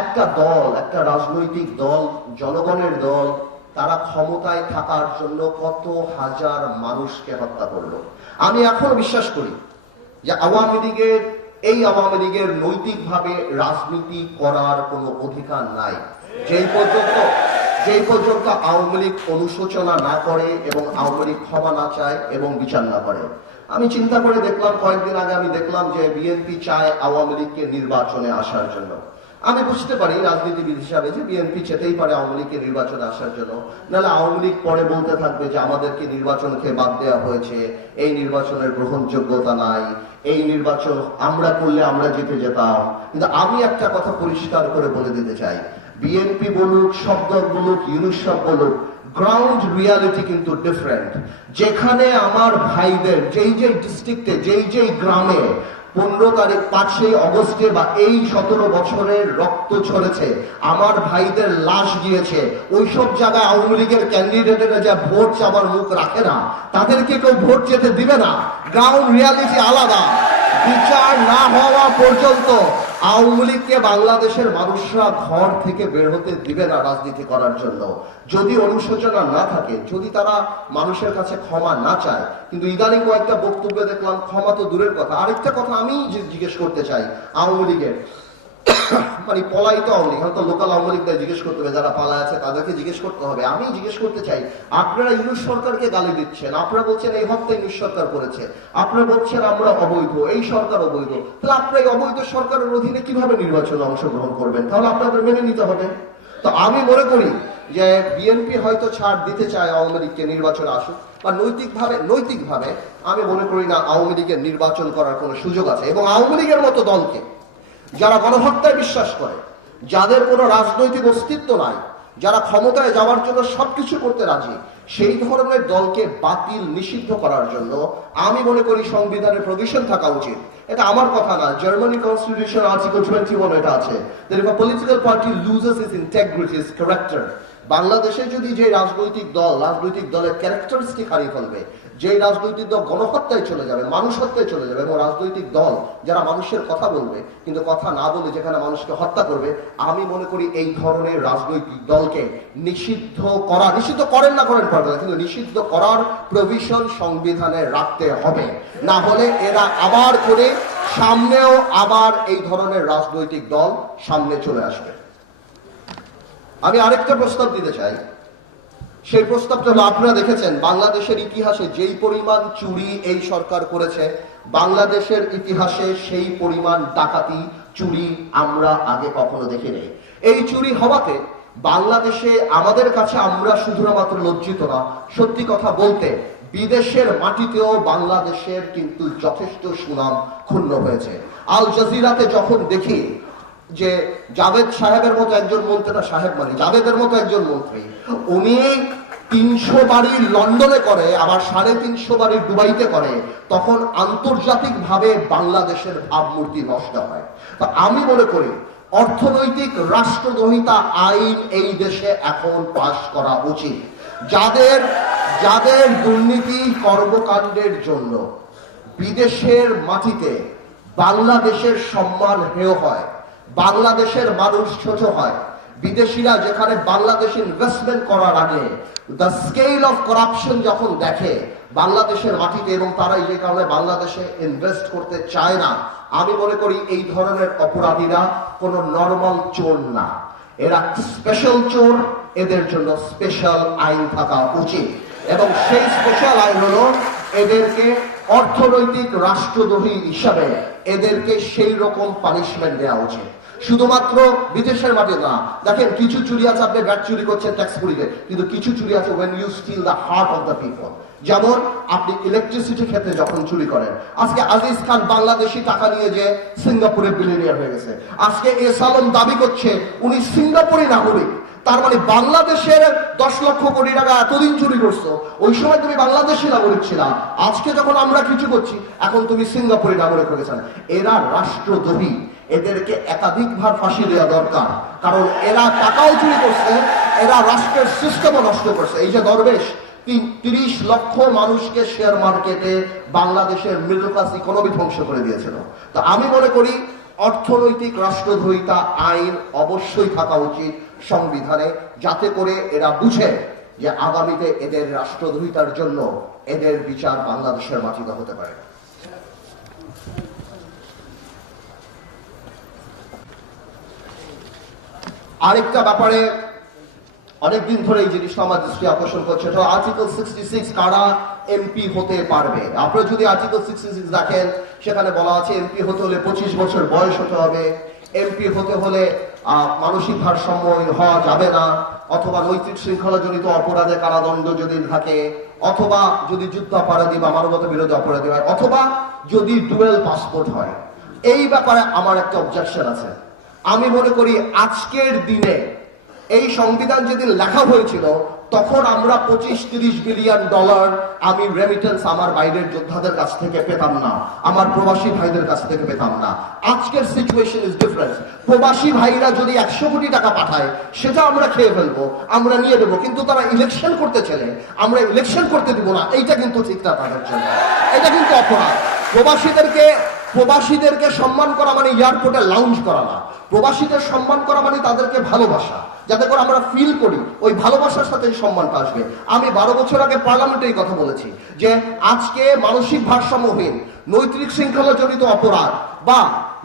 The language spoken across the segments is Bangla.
একটা দল, একটা রাজনৈতিক দল, জনগণের দল, তারা ক্ষমতায় থাকার জন্য কত হাজার মানুষকে হত্যা করলো। আমি এখনো বিশ্বাস করি যে আওয়ামী লীগের নৈতিকভাবে রাজনীতি করার কোনো অধিকার নাই যেই পর্যন্ত আওয়ামী লীগ অনুশোচনা না করে এবং আওয়ামী লীগ ক্ষমা না চায় এবং বিচার না করে। আমি চিন্তা করে দেখলাম, কয়েকদিন আগে আমি দেখলাম যে বিএনপি চায় আওয়ামী লীগকে নির্বাচনে আসার জন্য। আমি বুঝতে পারি রাজনীতিবিদ হিসাবে যে বিএনপি চেতেই পারে আওয়ামী লীগকে নির্বাচনে আসার জন্য, নাহলে আওয়ামী লীগ পরে বলতে থাকবে যে আমাদেরকে নির্বাচনকে বাদ দেওয়া হয়েছে, এই নির্বাচনের গ্রহণযোগ্যতা নাই, এই নির্বাচন আমরা করলে আমরা জিতে যেতাম। কিন্তু আমি একটা কথা পরিষ্কার করে বলে দিতে চাই, বিএনপি বলুক, শব্দ বলুক, ইউনুস সাহেব বলুক, গ্রাউন্ড রিয়ালিটি কিন্তু ডিফারেন্ট। যেখানে আমার ভাইদের যেই ডিস্ট্রিক্টে যেই গ্রামে 15 তারিখ 5 অগস্টে বা এই 17 বছরের রক্ত ঝরেছে, আমার ভাইদের লাশ গিয়েছে, ওইসব জায়গায় আওয়ামী লীগের ক্যান্ডিডেটেরা যা ভোট চাওয়ার মুখ রাখে না, তাদেরকে কেউ ভোট যেতে দিবে না। গ্রাউন্ড রিয়ালিটি আলাদা। বিচার না হওয়া পর্যন্ত আওয়ামী লীগকে বাংলাদেশের মানুষরা ঘর থেকে বের হতে দিবে না রাজনীতি করার জন্য। যদি অনুশোচনা না থাকে, যদি তারা মানুষের কাছে ক্ষমা না চায়। কিন্তু ইদানিং কয়েকটা বক্তব্যে দেখলাম ক্ষমা তো দূরের কথা। আরেকটা কথা আমি জিজ্ঞেস করতে চাই আওয়ামী লীগের, মানে পলায়িত আওয়ামী লীগ, হয়তো লোকাল আওয়ামী লীগদের জিজ্ঞেস করতে হবে, যারা পালায় আছে তাদেরকে জিজ্ঞেস করতে হবে। আমি জিজ্ঞেস করতে চাই, আপনারা ইউনুস সরকারকে গালি দিচ্ছেন, আপনারা বলছেন এই হত্যা ইউনুস সরকার করেছে, আপনারা বলছেন আমরা অবৈধ, এই সরকার অবৈধ, তাহলে আপনারা এই অবৈধ সরকারের অধীনে কিভাবে নির্বাচনে অংশগ্রহণ করবেন? তাহলে আপনাদের মেনে নিতে হবে। তো আমি মনে করি যে বিএনপি হয়তো ছাড় দিতে চায় আওয়ামী লীগকে নির্বাচনে আসুক, বা নৈতিকভাবে আমি মনে করি না আওয়ামী লীগের নির্বাচন করার কোনো সুযোগ আছে। এবং আওয়ামী লীগের মতো দলকে, যারা গণহত্যায় বিশ্বাস করে, যাদের কোনো রাজনৈতিক অস্তিত্ব নাই, যারা ক্ষমতায় যাওয়ার জন্য সবকিছু করতে রাজি, সেই ধরনের দলকে বাতিল নিষিদ্ধ করার জন্য আমি মনে করি সংবিধানের প্রভিশন থাকা উচিত। এটা আমার কথা না, জার্মানি কনস্টিটিউশন আর্টিকেল 21 এটা আছে, that if a political party loses its integrity, its character, বাংলাদেশে যদি যে রাজনৈতিক দলের ক্যারেক্টারিস্টিক হারিয়ে ফেলবে, যে রাজনৈতিক দল গণহত্যায় চলে যাবে, মানুষ হত্যায় চলে যাবে, এবং রাজনৈতিক দল যারা মানুষের কথা বলবে কিন্তু কথা না বলে যেখানে মানুষকে হত্যা করবে, আমি মনে করি এই ধরনের রাজনৈতিক দলকে নিষিদ্ধ করেন না পারবে, কিন্তু নিষিদ্ধ করার প্রভিশন সংবিধানে রাখতে হবে। না হলে এরা আবার করে সামনেও আবার এই ধরনের রাজনৈতিক দল সামনে চলে আসবে। আমি আরেকটা প্রস্তাব দিতে চাই। সেই প্রস্তাবটা হলো, আপনারা দেখেছেন বাংলাদেশের ইতিহাসে যেই পরিমাণ চুরি এই সরকার করেছে, বাংলাদেশের ইতিহাসে সেই পরিমাণ ডাকাতি, চুরি আমরা আগে কখনো দেখিনি। এই চুরি হওয়াতে বাংলাদেশে আমাদের কাছে আমরা শুধুমাত্র লজ্জিত না, সত্যি কথা বলতে বিদেশের মাটিতেও বাংলাদেশের কিন্তু যথেষ্ট সুনাম ক্ষুণ্ণ হয়েছে। আল জাজিরাতে যখন দেখি যে জাভেদ সাহেবের মতো একজন মন্ত্রী, না সাহেব মানে জাভেদের মতো একজন মন্ত্রী, উনি 300 বাড়ি লন্ডনে করে, আবার 350 বাড়ি দুবাইতে করে, তখন আন্তর্জাতিক ভাবে বাংলাদেশের ভাবমূর্তি নষ্ট হয়। তো আমি মনে করি অর্থনৈতিক রাষ্ট্রদ্রোহিতা আইন এই দেশে এখন পাশ করা উচিত। যাদের দুর্নীতি কর্মকাণ্ডের জন্য বিদেশের মাটিতে বাংলাদেশের সম্মান হেয় হয়, বাংলাদেশের মানুষ ছোট হয়, বিদেশিরা যেখানে বাংলাদেশে ইনভেস্টমেন্ট করার আগে দ্য স্কেল অফ করাপশন যখন দেখে বাংলাদেশের মাটিতে, এবং তারা এই কারণে বাংলাদেশে ইনভেস্ট করতে চায় না, আমি মনে করি এই ধরনের অপরাধীরা কোনো নরমাল চোর না, এরা স্পেশাল চোর। এদের জন্য স্পেশাল আইন থাকা উচিত, এবং সেই স্পেশাল আইন হলো এদেরকে অর্থনৈতিক রাষ্ট্রদ্রোহী হিসাবে এদেরকে সেই রকম পানিশমেন্ট দেওয়া উচিত। শুধুমাত্র বিদেশের মাটি না, দেখেন কিছু চুরি আছে, আপনি ব্যাট চুরি করছেন ট্যাক্স পুরিতে, কিন্তু কিছু চুরি আছে when you steal the heart of the people। যেমন আপনি ইলেকট্রিসিটি ক্ষেত্রে যখন চুরি করেন, আজকে আজিজ খান বাংলাদেশি টাকা নিয়ে যে সিঙ্গাপুরে বিলিয়নিয়ার হয়ে গেছে, আজকে এস আলম দাবি করছে উনি সিঙ্গাপুরি নাগরিক, তার মানে বাংলাদেশের 10 লক্ষ কোটি টাকা এতদিন চুরি করছো, ওই সময় তুমি বাংলাদেশি নাগরিক ছিলা, আজকে যখন আমরা কিছু করছি এখন তুমি সিঙ্গাপুরি নাগরিক হয়ে গেছেন। এরা রাষ্ট্রদ্রোহী, এদেরকে একাধিকবার ফাঁসি দেওয়া দরকার, কারণ এরা টাকাও চুরি করছে, এরা রাষ্ট্রের সিস্টেমও নষ্ট করছে। এই যে দরবেশ 30 লক্ষ মানুষকে শেয়ার মার্কেটে বাংলাদেশের মিডল ক্লাস ইকোনমি ধ্বংস করে দিয়েছিল। তো আমি মনে করি অর্থনৈতিক রাষ্ট্রদ্রোহিতা আইন অবশ্যই থাকা উচিত সংবিধানে, যাতে করে এরা বুঝে যে আগামীতে এদের রাষ্ট্রদ্রোহিতার জন্য এদের বিচার বাংলাদেশের মাটিতে হতে পারে। আরেকটা ব্যাপারে অনেকদিন ধরে এই জিনিসটা আমার দৃষ্টি আকর্ষণ করছে, সেটা আর্টিকেল 66 কারা এমপি হতে পারবে। আপনারা যদি আর্টিকেল 66 দেখেন, সেখানে বলা আছে এমপি হতে হলে 25 বছর বয়স হতে হবে, এমপি হতে হলে মানসিক ভারসাম্য হওয়া যাবে না, অথবা নৈতিক শৃঙ্খলাজনিত অপরাধে কারাদণ্ড যদি থাকে, অথবা যদি যুদ্ধাপরাধী বা মানবতা বিরোধী অপরাধী হয়, অথবা যদি ডুয়েল পাসপোর্ট হয়। এই ব্যাপারে আমার একটা অবজেকশন আছে। আমি মনে করি আজকের দিনে এই সংবিধান যেদিন লেখা হয়েছিল তখন আমরা 25-30 বিলিয়ন ডলার আমি রেমিটেন্স আমার বাইরের যোদ্ধাদের কাছ থেকে পেতাম না, আমার প্রবাসী ভাইদের কাছ থেকে পেতাম না। আজকের সিচুয়েশন ইজ ডিফারেন্ট। প্রবাসী ভাইরা যদি 100 কোটি টাকা পাঠায়, সেটা আমরা খেয়ে ফেলবো, আমরা নিয়ে দেবো, কিন্তু তারা ইলেকশন করতে চলে আমরা ইলেকশন করতে দিব না, এইটা কিন্তু ঠিক না তাদের জন্য, এটা কিন্তু অপরাধ। প্রবাসীদেরকে সম্মান করা মানে এয়ারপোর্টে লাউঞ্জ করা না, প্রবাসীদের সম্মান করা মানে তাদেরকে ভালোবাসা, যাতে করে আমরা ফিল করি ওই ভালোবাসার সাথে সম্মানটা আসবে। আমি 12 বছর আগে পার্লামেন্টে এই কথা বলেছি যে আজকে মানসিক ভারসাম্যহীন, নৈতিক শৃঙ্খলা জড়িত অপরাধ বা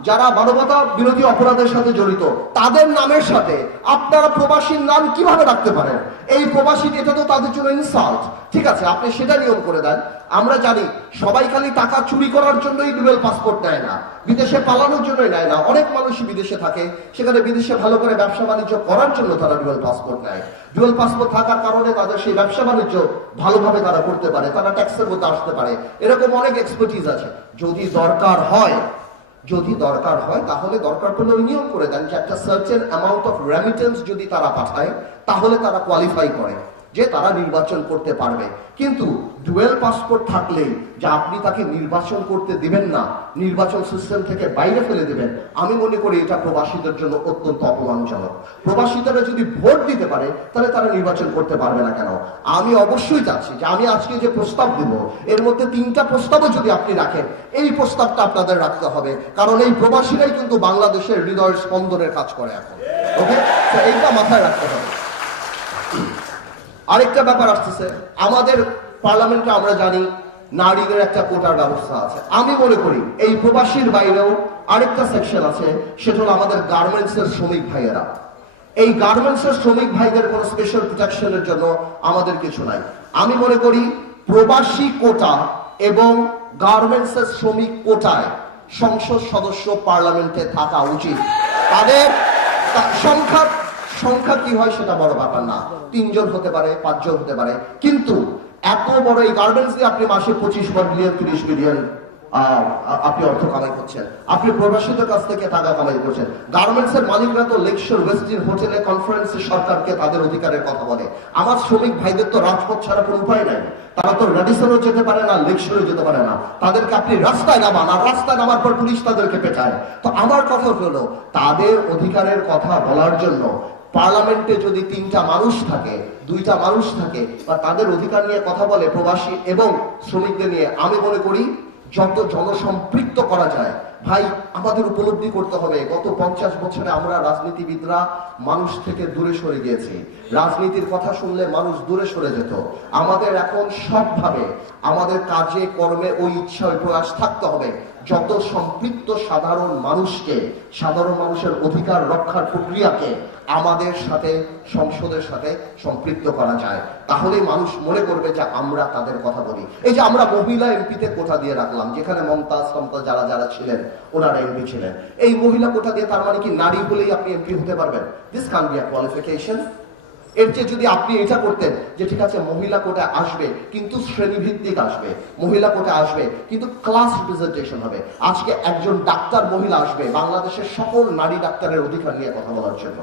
যারা মানবতা বিরোধী অপরাধের সাথে জড়িত, তাদের নামের সাথে আপনারা প্রবাসীর নাম কিভাবে রাখতে পারেন? এই প্রবাসী, এটা তো তাদের জন্য ইনসাল্ট। ঠিক আছে, আপনি সেটা নিয়ম করে দেন। আমরা জানি সবাই খালি টাকা চুরি করার জন্যই ডুয়েল পাসপোর্ট নেয় না, বিদেশে পালানোর জন্যই নেয় না। অনেক মানুষই বিদেশে থাকে, সেখানে বিদেশে ভালো করে ব্যবসা বাণিজ্য করার জন্য তারা ডুয়েল পাসপোর্ট নেয়। ডুয়েল পাসপোর্ট থাকার কারণে তাদের সেই ব্যবসা বাণিজ্য ভালোভাবে তারা করতে পারে, তারা ট্যাক্সের মধ্যে আসতে পারে, এরকম অনেক এক্সপার্টিজ আছে। যদি দরকার হয় তাহলে দরকার পড়লে ওই নিয়ম করে দেন যে একটা সার্টেন অ্যামাউন্ট অফ রেমিটেন্স যদি তারা পাঠায়, তাহলে তারা কোয়ালিফাই করে যে তারা নির্বাচন করতে পারবে। কিন্তু ডুয়েল পাসপোর্ট থাকলেই যে আপনি তাকে নির্বাচন করতে দিবেন না, নির্বাচন সিস্টেম থেকে বাইরে ফেলে দিবেন, আমি মনে করি এটা প্রবাসীদের জন্য অত্যন্ত অপমানজনক। প্রবাসীরা যদি ভোট দিতে পারে তাহলে তারা নির্বাচন করতে পারবে না কেন? আমি অবশ্যই চাচ্ছি যে আমি আজকে যে প্রস্তাব দেব এর মধ্যে 3টা প্রস্তাবও যদি আপনি রাখেন, এই প্রস্তাবটা আপনাদের রাখতে হবে, কারণ এই প্রবাসীরাই কিন্তু বাংলাদেশের হৃদয়ের স্পন্দনের কাজ করে এখন। ওকে, তো এইটা মাথায় রাখতে হবে। আরেকটা ব্যাপার আসতেছে, আমাদের পার্লামেন্টে আমরা জানি নারীদের একটা কোটার ব্যবস্থা আছে। আমি মনে করি এই প্রবাসীর বাইরেও আরেকটা সেকশন আছে, সেটা হলো আমাদের গার্মেন্টস এর শ্রমিক ভাইয়েরা। এই গার্মেন্টস এর শ্রমিক ভাইদের কোনো স্পেশাল প্রোটেকশনের জন্য আমাদের কিছু নাই। আমি মনে করি প্রবাসী কোটা এবং গার্মেন্টস এর শ্রমিক কোটায় সংসদ সদস্য পার্লামেন্টে থাকা উচিত। তাদের সংখ্যা কি হয় সেটা বড় ব্যাপার না, 3 জন হতে পারে, 5 জন হতে পারে, কিন্তু এত বড় এই গার্মেন্টস দিয়ে আপনি মাসে 25 বিলিয়ন 30 বিলিয়ন আপনি অর্থ কামাই করছেন, আপনি প্রবাসীদের কাছ থেকে টাকা কামাই করছেন। গার্মেন্টস এর মালিকরা তো লেকশোর ওয়েস্টিন হোটেলে কনফারেন্সে সরকারকে তাদের অধিকারের কথা বলে। আমার শ্রমিক ভাইদের তো রাজপথ ছাড়া কোনো উপায় নাই, তারা তো রেডিসনও যেতে পারে না, লেকশোরে যেতে পারে না, তাদেরকে আপনি রাস্তায় নামান, আর রাস্তায় নামার পর পুলিশ তাদেরকে পেটায়। তো আমার কথা হলো তাদের অধিকারের কথা বলার জন্য পার্লামেন্টে যদি 3টা মানুষ থাকে, 2টা মানুষ থাকে, বা তাদের অধিকার নিয়ে কথা বলে প্রবাসী এবং শ্রমিকদের নিয়ে, আমি মনে করি যত জনসম্পৃক্ত করা যায়। ভাই, আমাদের উপলব্ধি করতে হবে গত 50 বছরে আমরা রাজনীতিবিদরা মানুষ থেকে দূরে সরে গিয়েছি। রাজনীতির কথা শুনলে মানুষ দূরে সরে যেত। আমাদের এখন সবভাবে আমাদের কাজে কর্মে ওই ইচ্ছা, ওই প্রয়াস থাকতে হবে যত সম্পৃক্ত সাধারণ মানুষকে, সাধারণ মানুষের অধিকার রক্ষার প্রক্রিয়াকে আমাদের সাথে, সংসদের সাথে সম্পৃক্ত করা যায়। তাহলেই মানুষ মনে করবে যে আমরা তাদের কথা বলি। এই যে আমরা মহিলা এমপিতে কোটা দিয়ে রাখলাম, যেখানে মমতাজ যারা যারা ছিলেন ওনারা এমপি ছিলেন, এই মহিলা কোটা দিয়ে তার মানে কি নারী হলেই আপনি এমপি হতে পারবেন? This can be a qualification. এর চেয়ে যদি আপনি এটা করতেন যে ঠিক আছে মহিলা কোটা আসবে কিন্তু শ্রেণীভিত্তিক আসবে, মহিলা কোটা আসবে কিন্তু ক্লাস রিপ্রেজেন্টেশন হবে। আজকে একজন ডাক্তার মহিলা আসবে বাংলাদেশের সকল নারী ডাক্তারের অধিকার নিয়ে কথা বলার জন্য।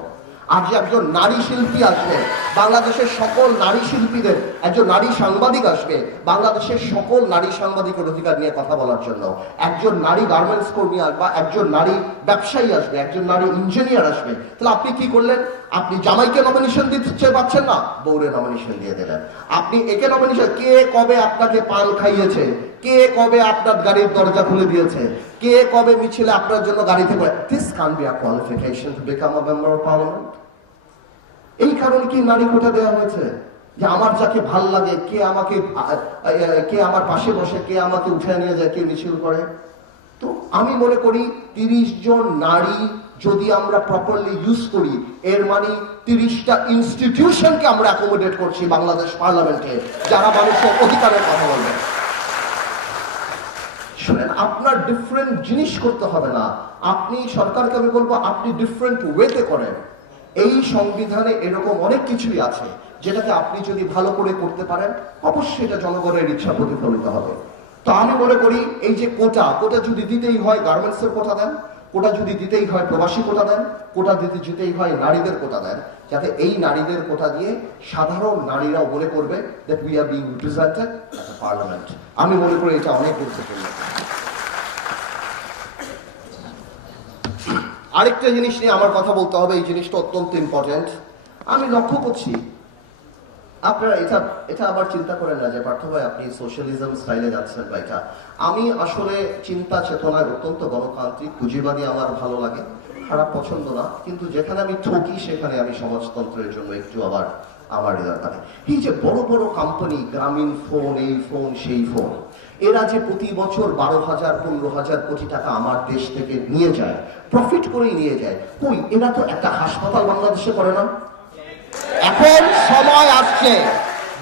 আজ একজন নারী শিল্পী আসবে, বাংলাদেশের সকল নারী শিল্পীদের, একজন নারী সাংবাদিক আসবে বাংলাদেশের সকল নারী সাংবাদিকের অধিকার নিয়ে কথা বলার জন্য। একজন নারী গার্মেন্টস কর্মী আসবে, একজন নারী ব্যবসায়ী আসবে, একজন নারী ইঞ্জিনিয়ার আসবে। তাহলে আপনি কি করলেন? আপনি জামাইকে নমিনেশন দিতে পারছেন না, বউরে নমিনেশন দিয়ে দিলেন। আপনি একে নমিনেশন, কে কবে আপনাকে পান খাইয়েছে, কে কবে আপনার গাড়ির দরজা খুলে দিয়েছে, কে কবে মিছিলে আপনার জন্য গাড়িতে this can be a qualification to become a member of parliament. এই কারণে কি নারী কোটা দেওয়া হয়েছে? যে আমার যাকে ভাল লাগে, কে আমার পাশে বসে, কে আমাকে উঠে নিয়ে যায়, কে মিছিল করে। তো আমি মনে করি 30 জন নারী যদি আমরা প্রপারলি ইউজ করি, এর মানে 30টা ইনস্টিটিউশনকে আমরা অ্যাকোমোডেট করছি বাংলাদেশ পার্লামেন্টে, যারা মানুষের অধিকারের কথা বলবে। শুনেন, আপনার ডিফারেন্ট জিনিস করতে হবে না, আপনি সরকারকে আমি বলবো আপনি ডিফারেন্ট ওয়েতে করেন। এই সংবিধানে এরকম অনেক কিছুই আছে যেটাকে আপনি যদি ভালো করে করতে পারেন, অবশ্যই এটা জনগণের ইচ্ছা প্রতিফলিত হবে। তো আমি মনে করি এই যে কোটা যদি দিতেই হয় গার্মেন্টসের কোটা দেন, কোটা যদি দিতেই হয় প্রবাসী কোটা দেন, কোটা দিতেই হয় নারীদের কোটা দেন, যাতে এই নারীদের কোটা দিয়ে সাধারণ নারীরাও মনে করবে that we are being represented at the parliament। আমি মনে করি এটা অনেক গুরুত্বপূর্ণ। আরেকটা জিনিস নিয়ে আমার কথা বলতে হবে, এই জিনিসটা অত্যন্ত ইম্পর্টেন্ট। আমি লক্ষ্য করছি আপনারা এটা আবার চিন্তা করেন না যে পার্থ ভাই আপনি সোশ্যালিজম স্টাইলে যাচ্ছেন বা এটা। আমি আসলে চিন্তা চেতনায় অত্যন্ত গণতান্ত্রিক, পুঁজিবাদী আমার ভালো লাগে, খারাপ পছন্দ না, কিন্তু যেখানে আমি ঠকি সেখানে আমি সমাজতন্ত্রের জন্য একটু আবার আমার মানে এই যে বড় বড় কোম্পানি, গ্রামীণ ফোন, এই ফোন সেই ফোন, এরা যে প্রতি বছর 12,000-15,000 কোটি টাকা আমার দেশ থেকে নিয়ে যায়, প্রফিট করেই নিয়ে যায়, কই এরা তো একটা হাসপাতাল বাংলাদেশে করে না। এখন সময় আসছে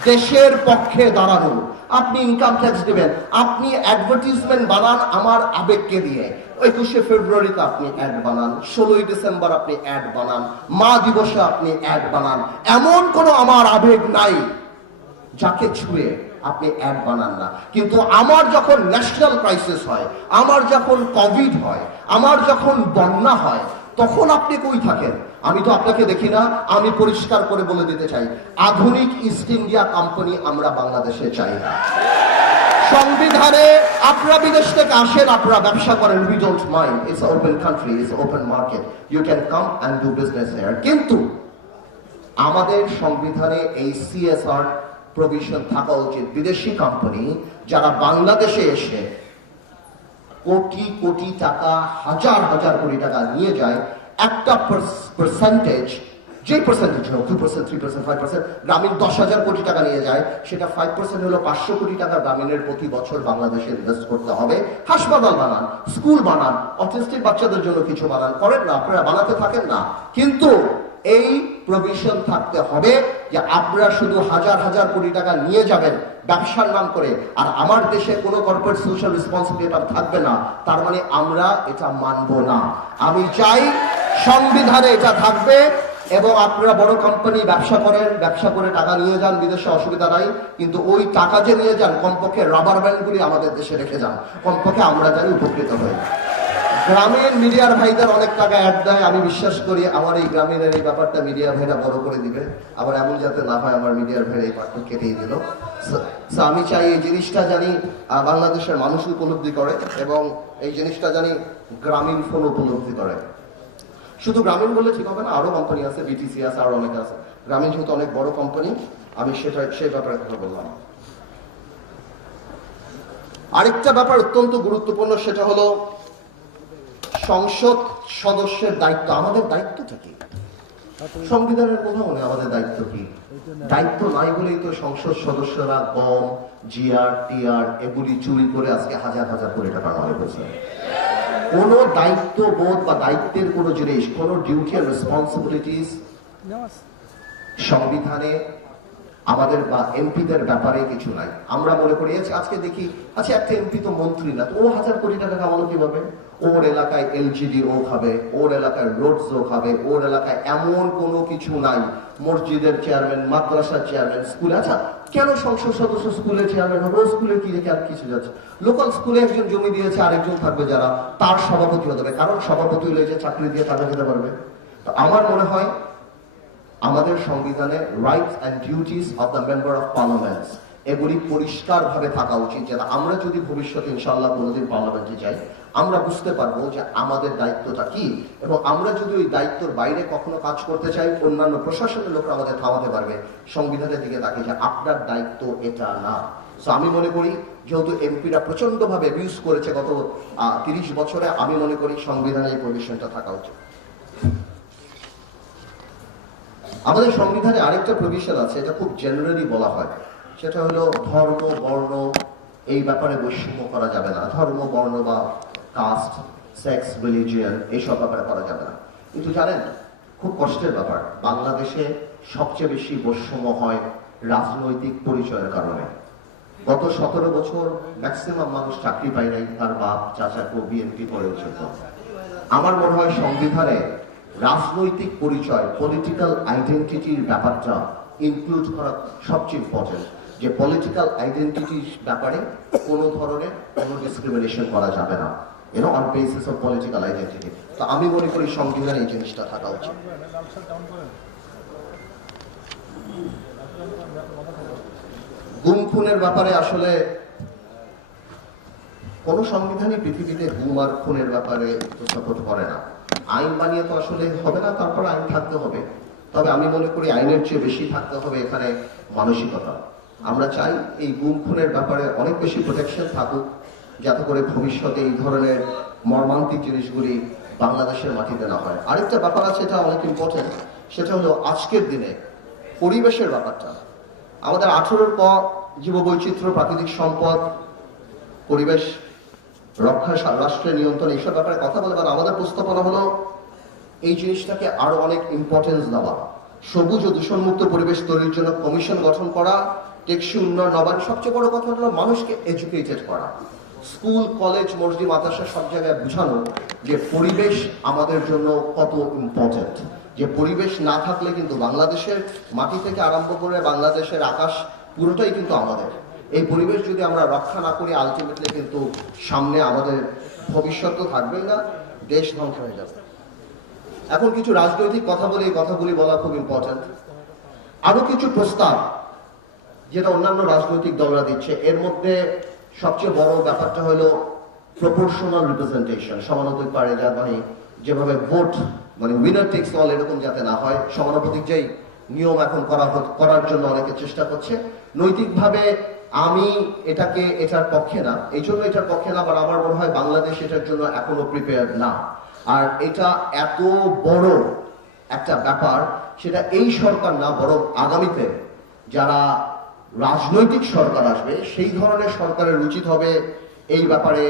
দেশের পক্ষে দাঁড়ানো। আপনি ইনকাম ট্যাক্স দিবেন, আপনি অ্যাডভার্টিজমেন্ট বানান আমার আবেগকে দিয়ে। 21শে ফেব্রুয়ারিতে আপনি অ্যাড বানান, 16ই ডিসেম্বর আপনি অ্যাড বানান, মা দিবসে আপনি অ্যাড বানান, এমন কোনো আমার আবেগ নাই যাকে ছুঁয়ে আপনি অ্যাড বানান না। কিন্তু আমার যখন ন্যাশনাল ক্রাইসিস হয়, আমার যখন কোভিড হয়, আমার যখন বন্যা হয়, তখন আপনি কই থাকেন? আমি তো আপনাকে দেখি না। আমি পরিষ্কার করে বলে দিতে চাই, আধুনিক ইস্ট ইন্ডিয়া কোম্পানি আমরা বাংলাদেশে চাই না। সংবিধানে আপনারা বিদেশ থেকে আসেন, আপনারা ব্যবসা করেন, we don't mind, it's open country, it's open market, you can come and do business here. কিন্তু আমাদের সংবিধানে এই CSR প্রভিশন থাকা উচিত। বিদেশি কোম্পানি যারা বাংলাদেশে এসে কোটি কোটি টাকা, হাজার হাজার কোটি টাকা নিয়ে যায়, একটা পার্সেন্টেজ, যে পার্সেন্টেজ হোক, 2%, 3%, 5%, গ্রামীণ 10,000 কোটি টাকা নিয়ে যায়, সেটা 5% হলো 500 কোটি টাকা গ্রামীণের প্রতি বছর বাংলাদেশে ইনভেস্ট করতে হবে। হাসপাতাল বানান, স্কুল বানান, অটিস্টিক বাচ্চাদের জন্য কিছু বানান, করেন না আপনারা, বানাতে থাকেন না। কিন্তু এই প্রভিশন থাকতে হবে যে আপনারা শুধু হাজার হাজার কোটি টাকা নিয়ে যাবেন ব্যবসার নাম করে, আর আমার দেশে কোনো কর্পোরেট সোশ্যাল রেসপন্সিবিলিটি থাকবে না, তার মানে আমরা এটা মানব না। আমি চাই সংবিধানে এটা থাকবে, এবং আপনারা বড় কোম্পানি ব্যবসা করেন, ব্যবসা করে টাকা নিয়ে যান বিদেশে, অসুবিধা নাই, কিন্তু ওই টাকা যে নিয়ে যান কমপক্ষে রাবার ব্যান্ডগুলি আমাদের দেশে রেখে যান, কমপক্ষে আমরা জানি উপকৃত হই। গ্রামীণ মিডিয়ার ভাইদের অনেক টাকা অ্যাড দেয়, আমি বিশ্বাস করি আমার এই গ্রামীণের এই ব্যাপারটা মিডিয়া ভাইরা বড় করে দিবে, আবার এমন যাতে না হয় আমার মিডিয়ার ভাইরা এই পার্ট কেটেই দিল। আমি চাই এই জিনিসটা জানি বাংলাদেশের মানুষ উপলব্ধি করে, এবং এই জিনিসটা জানি গ্রামীণ ফোন উপলব্ধি করে। শুধু গ্রামীণ বললে ঠিক হবে না, আরো কোম্পানি আছে, BTC আছে, আরো অনেক আছে। গ্রামীণ যেহেতু অনেক বড় কোম্পানি, আমি সেই ব্যাপারে কথা বললাম। আরেকটা ব্যাপার অত্যন্ত গুরুত্বপূর্ণ, সেটা হলো সংসদ সদস্যের দায়িত্ব। আমাদের দায়িত্বটা কি? সংবিধানের কোথাও নেই আমাদের দায়িত্ব কি। দায়িত্ব নাই বলেই তো সংসদ সদস্যরা গম, GR, TR এগুলি চুরি করে আজকে হাজার হাজার কোটি টাকা নয় হয়েছে। কোন দায়িত্ব বোধ বা দায়িত্বের কোন জিনিস, কোন ডিউটি আর রেসপন্সিবিলিটিস সংবিধানে আমাদের বা এমপিদের ব্যাপারে কিছু নাই। আমরা মনে করি আজকে দেখি, আচ্ছা একটা এমপি তো মন্ত্রী না, তো ও হাজার কোটি টাকা কামানো কিভাবে? ওর এলাকায় LGD ও খাবে, ওর এলাকায় রোডস ও খাবে, ওর এলাকায় এমন কোনো কিছু নাই। মসজিদের চেয়ারম্যান, মাদ্রাসার চেয়ারম্যান, স্কুলে, আচ্ছা কেন সংসদ সদস্য স্কুলের চেয়ারম্যান হবে? ও স্কুলে কি রেখে আর কিছু যাচ্ছে? লোকাল স্কুলে একজন জমি দিয়েছে, আরেকজন থাকবে যারা তার সভাপতি হতে হবে, কারণ সভাপতি হলে যে চাকরি দিয়ে টাকা খেতে পারবে। তো আমার মনে হয় আমাদের সংবিধানে rights and duties of the member of parliaments এগুলি পরিষ্কারভাবে থাকা উচিত, যেটা আমরা যদি ভবিষ্যতে ইনশাআল্লাহ কোনোদিন পার্লামেন্টে যাই আমরা বুঝতে পারবো যে আমাদের দায়িত্বটা কি, এবং আমরা যদি ওই দায়িত্বের বাইরে কখনো কাজ করতে চাই অন্যান্য প্রশাসনের লোকরা আমাদের থামাতে পারবে। সংবিধানের দিকে তাকে যে আপনার দায়িত্ব এটা না। সো আমি মনে করি যেহেতু এমপিরা প্রচন্ডভাবে অ্যাবিউজ করেছে গত 30 বছরে, আমি মনে করি সংবিধানে এই প্রভিশনটা থাকা উচিত। আমাদের সংবিধানে আরেকটা প্রভিশন আছে, এটা খুব জেনারেলি বলা হয়, সেটা হলো ধর্ম বর্ণ এই ব্যাপারে বৈষম্য করা যাবে না। ধর্ম বর্ণ বা কাস্ট, সেক্স, রিলিজিয়ন এইসব ব্যাপারে করা যাবে না। কিন্তু জানেন, খুব কষ্টের ব্যাপার, বাংলাদেশে সবচেয়ে বেশি বৈষম্য হয় রাজনৈতিক পরিচয়ের কারণে। গত 17 বছর ম্যাক্সিমাম মানুষ চাকরি পায় নাই, তার বাপ চাচাকে বিএনপি করে উচিত। আমার মনে হয় সংবিধানে রাজনৈতিক পরিচয়, পলিটিক্যাল আইডেন্টিটির ব্যাপারটা ইনক্লুড করা সবচেয়ে ইম্পর্টেন্ট, যে পলিটিক্যাল আইডেন্টিটির ব্যাপারে কোনো ধরনের কোনো ডিসক্রিমিনেশন করা যাবে না, on basis of political identity. তো আমি মনে করি সংবিধানে এই জিনিসটা থাকা উচিত। গুম খুনের ব্যাপারে আসলে কোন সংবিধানই পৃথিবীতে গুম আর খুনের ব্যাপারে সাপোর্ট করে না। আইন বানিয়ে তো আসলে হবে না, তারপর আইন থাকতে হবে। তবে আমি মনে করি আইনের চেয়ে বেশি থাকতে হবে এখানে মানসিকতা। আমরা চাই এই গুম খুনের ব্যাপারে অনেক বেশি প্রোটেকশন থাকুক, যাতে করে ভবিষ্যতে এই ধরনের মর্মান্তিক জিনিসগুলি বাংলাদেশের মাটিতে না হয়। আরেকটা ব্যাপার আছে, এটা অনেক ইম্পর্টেন্ট, সেটা হলো আজকের দিনে পরিবেশের ব্যাপারটা। আমাদের 18-র ক জীববৈচিত্র্য, প্রাকৃতিক সম্পদ, পরিবেশ রক্ষা, রাষ্ট্রের নিয়ন্ত্রণ, এইসব ব্যাপারে কথা বলে, কারণ আমাদের প্রস্তাবনা হলো এই জিনিসটাকে আরো অনেক ইম্পর্টেন্স দেওয়া, সবুজ ও দূষণমুক্ত পরিবেশ তৈরির জন্য কমিশন গঠন করা, টেকসই উন্নয়ন, নবায়ন, সবচেয়ে বড় কথা হলো মানুষকে এডুকেটেড করা। স্কুল, কলেজ, মসজিদ, মাদ্রাসা সব জায়গায় বোঝানো যে পরিবেশ আমাদের জন্য কত ইম্পর্টেন্ট, যে পরিবেশ না থাকলে কিন্তু বাংলাদেশের মাটি থেকে আরম্ভ করে বাংলাদেশের আকাশ পুরোটাই কিন্তু আমাদের। এই পরিবেশ যদি আমরা রক্ষা না করি, আলটিমেটলি কিন্তু সামনে আমাদের ভবিষ্যৎ তো থাকবেই না, দেশ ধ্বংস হয়ে যাবে। এখন কিছু রাজনৈতিক কথা বলে, এই কথাগুলি বলা খুব ইম্পর্টেন্ট। আরো কিছু প্রস্তাব যেটা অন্যান্য রাজনৈতিক দলরা দিচ্ছে, এর মধ্যে সবচেয়ে বড় ব্যাপারটা হলো প্রপোর্শনাল রিপ্রেজেন্টেশন, সমানুপাতিক, যার মানে যেভাবে ভোট মানে উইনার টেক্স অল এরকম যাতে না হয়, সমানুপাতিক যেই নিয়ম এখন করার জন্য অনেকে চেষ্টা করছে। নৈতিকভাবে আমি এটার পক্ষে না, এই জন্য এটার পক্ষে না, আবার আমার মনে হয় বাংলাদেশ এটার জন্য এখনো প্রিপেয়ার না। আর এটা এত বড় একটা ব্যাপার, সেটা এই সরকার না, বরং আগামীতে যারা রাজনৈতিক সরকার আসবে সেই ধরনের সরকারের উচিত হবে এই ব্যাপারে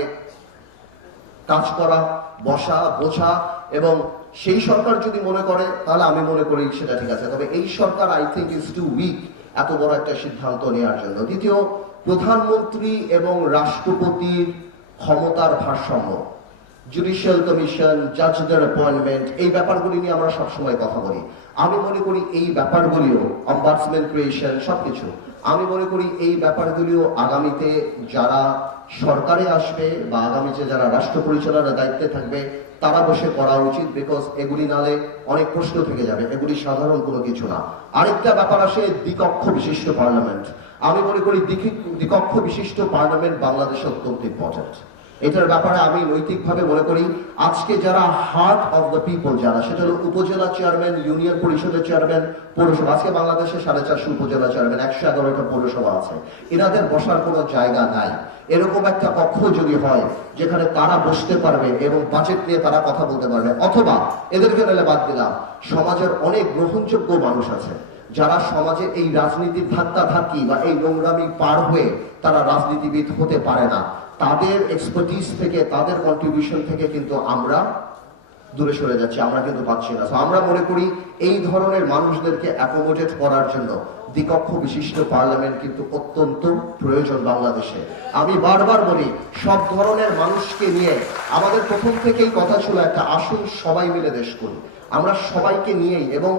কাজ করা, বসা, বোঝা। এবং সেই সরকার যদি মনে করে, তাহলে আমি মনে করি সেটা ঠিক আছে। তবে এই সরকার I think is too weak এত বড় একটা সিদ্ধান্ত নেওয়ার জন্য। দ্বিতীয়, প্রধানমন্ত্রী এবং রাষ্ট্রপতির ক্ষমতার ভারসাম্য, জুডিশিয়াল কমিশন, জাজদের অ্যাপয়েন্টমেন্ট, এই ব্যাপারগুলি নিয়ে আমরা সবসময় কথা বলি। আমি মনে করি এই ব্যাপারগুলিও, অম্বাডসম্যান ক্রিয়েশন, সবকিছু, আমি মনে করি এই ব্যাপারগুলিও আগামীতে যারা সরকারে আসবে বা আগামীতে যারা রাষ্ট্র পরিচালনার দায়িত্বে থাকবে তারা বসে করা উচিত। বিকজ এগুলি নালে অনেক প্রশ্ন থেকে যাবে, এগুলি সাধারণ কোনো কিছু না। আরেকটা ব্যাপার আসে দ্বিকক্ষ বিশিষ্ট পার্লামেন্ট। আমি মনে করি দ্বিকক্ষ বিশিষ্ট পার্লামেন্ট বাংলাদেশে অত্যন্ত ইম্পর্টেন্ট। এটার ব্যাপারে আমি নৈতিকভাবে মনে করি আজকে যারা হার্ট অফ দ্য পিপল, যারা, সেটা হলো উপজেলা চেয়ারম্যান, ইউনিয়ন পরিষদের চেয়ারম্যান, পৌরসভা। আজকে বাংলাদেশে 450 উপজেলা চেয়ারম্যান, 111টা পৌরসভা আছে। এনাদের বসার কোনো জায়গা নাই। এরকম একটা কক্ষ যদি হয় যেখানে তারা বসতে পারবে এবং বাজেট নিয়ে তারা কথা বলতে পারবে, অথবা এদেরকে নিলে বাদ দিলাম, সমাজের অনেক গ্রহণযোগ্য মানুষ আছে যারা সমাজে এই রাজনীতির ধাক্কা ধাক্কি বা এই নোংরামি পার হয়ে তারা রাজনীতিবিদ হতে পারে না, তাদের এক্সপার্টিস থেকে, তাদের কন্ট্রিবিউশন থেকে কিন্তু আমরা দূরে সরে যাচ্ছি, আমরা কিন্তু পাচ্ছি না। আমরা মনে করি এই ধরনের মানুষদেরকে অ্যাকোমোডেট করার জন্য দ্বিকক্ষ বিশিষ্ট পার্লামেন্ট কিন্তু অত্যন্ত প্রয়োজন বাংলাদেশে। আমি বারবার বলি, সব ধরনের মানুষকে নিয়ে আমাদের প্রথম থেকেই কথা ছিল একটা, আসুন সবাই মিলে দেশ করি। আমরা সবাইকে নিয়েই, এবং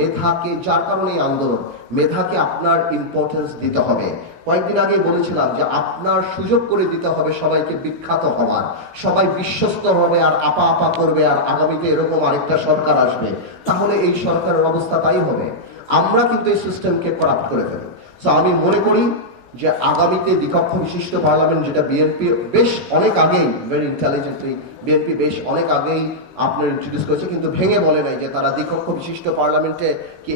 মেধাকে, যার কারণে এই আন্দোলন, মেধাকে আপনার ইম্পর্টেন্স দিতে হবে। কয়েকদিন আগে বলেছিলাম যে আপনার সুযোগ করে দিতে হবে সবাইকে বিখ্যাত হওয়ার, সবাই বিশ্বস্ত হবে আর আপা আপা করবে, আর আগামীতে এরকম আরেকটা সরকার আসবে, তাহলে এই সরকারের অবস্থা তাই হবে। আমরা কিন্তু এই সিস্টেমকে করাপ্ট করে ফেলি। তো আমি মনে করি যে আগামীতে দ্বিকক্ষ বিশিষ্ট পার্লামেন্ট, যেটা বিএনপি বেশ অনেক আগেই, ভেরি ইন্টেলিজেন্টলি বিএনপি বেশ অনেক আগেই আপনার ইন্ট্রোডিউস করেছে, কিন্তু ভেঙে বলে নাই যে তারা দ্বিকক্ষ বিশিষ্ট পার্লামেন্টে কি